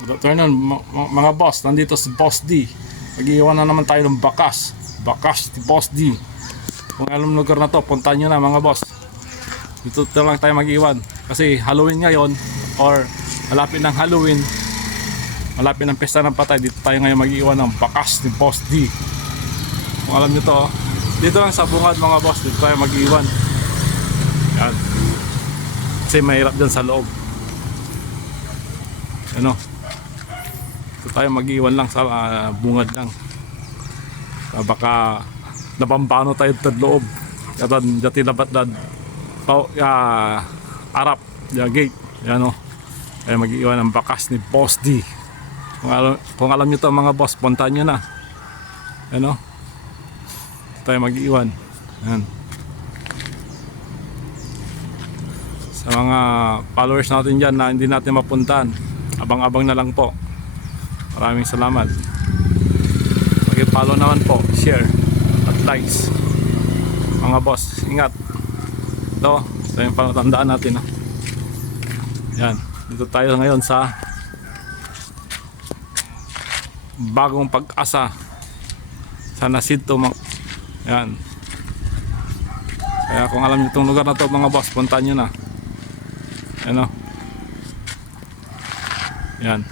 Good afternoon mga boss, nandito si Boss D. Mag-iwan na naman tayo ng bakas. Bakas ni Boss D. Kung alam lugar na to, puntahan nyo na mga boss. Dito lang tayo mag-iwan. Kasi Halloween ngayon, or malapit ng Halloween, malapit ng pesta ng patay, dito tayo ngayon mag-iwan ng bakas ni Boss D. Kung alam nyo to, dito lang sa bungad mga boss, dito tayo mag-iwan. Yan. Kasi mahirap dyan sa loob. Ano? Dito tayo mag-iwan lang sa bungad lang. Baka napampano tayo sa loob. Katan dati dapat dan arap, gate. Yan o. Kaya mag-iwan ng bakas ni Boss D. Kung alam nyo to mga boss, puntahan nyo na. Ano? Tayo mag-iwan. Yan. Sa mga followers natin dyan na hindi natin mapuntahan, abang-abang na lang po. Maraming salamat. Mag-follow naman po, share at likes. Mga boss, ingat. Ito yung palatandaan natin. Yan, dito tayo ngayon sa Bagong Pag-asa sa Nasidto. Yan. Kaya kung alam niyo itong lugar na to mga boss, puntahan nyo na. Ano? Yan.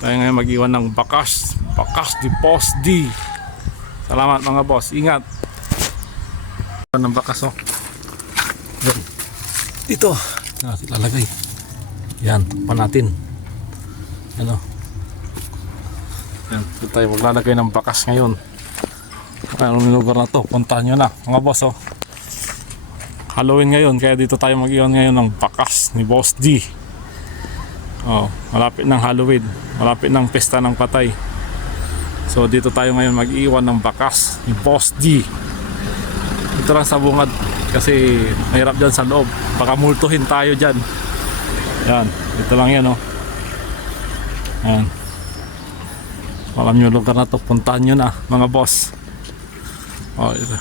Tayo ngayon mag-iwan ng bakas ni Boss D. Salamat mga boss, ingat. Ng bakas oh. Yan. Dito natin lalagay. Yan, pa natin. Ano? Yan, dito tayo maglalagay ng bakas ngayon. Anong lugar na to? Puntahan nyo na mga boss oh. Halloween ngayon, kaya dito tayo mag-iwan ngayon ng bakas ni Boss D. Oh, malapit ng Halloween, malapit ng pesta ng patay. So dito tayo ngayon mag-iwan ng bakas ni Boss D. Ito lang sa bungad kasi mahirap dyan sa loob. Baka multuhin tayo dyan. Yan, ito lang yan oh. Yan. Alam nyo lugar na to, puntahan nyo na mga boss. Oh, ito.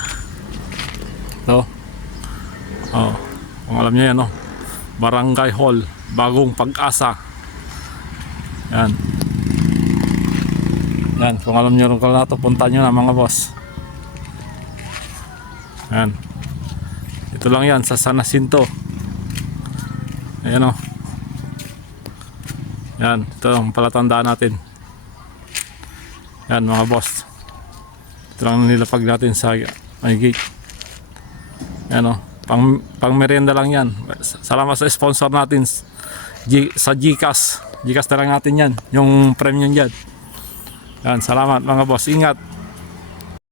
Ito. Oh, kung alam nyo yan oh. Barangay Hall, Bagong Pag-asa. Yan. Yan, kung alam nyo lugar na to, puntahan nyo na mga boss. Yan. Ito lang yan sa San Jacinto. Ayan o. Yan, ito ang palatandaan natin. Yan mga boss. Ito lang nilapag natin sa may gate. Yan o. Pang merienda lang yan. Salamat sa sponsor natin sa GCash. GCash na lang natin yan. Yung premium dyan. Yan, salamat mga boss. Ingat.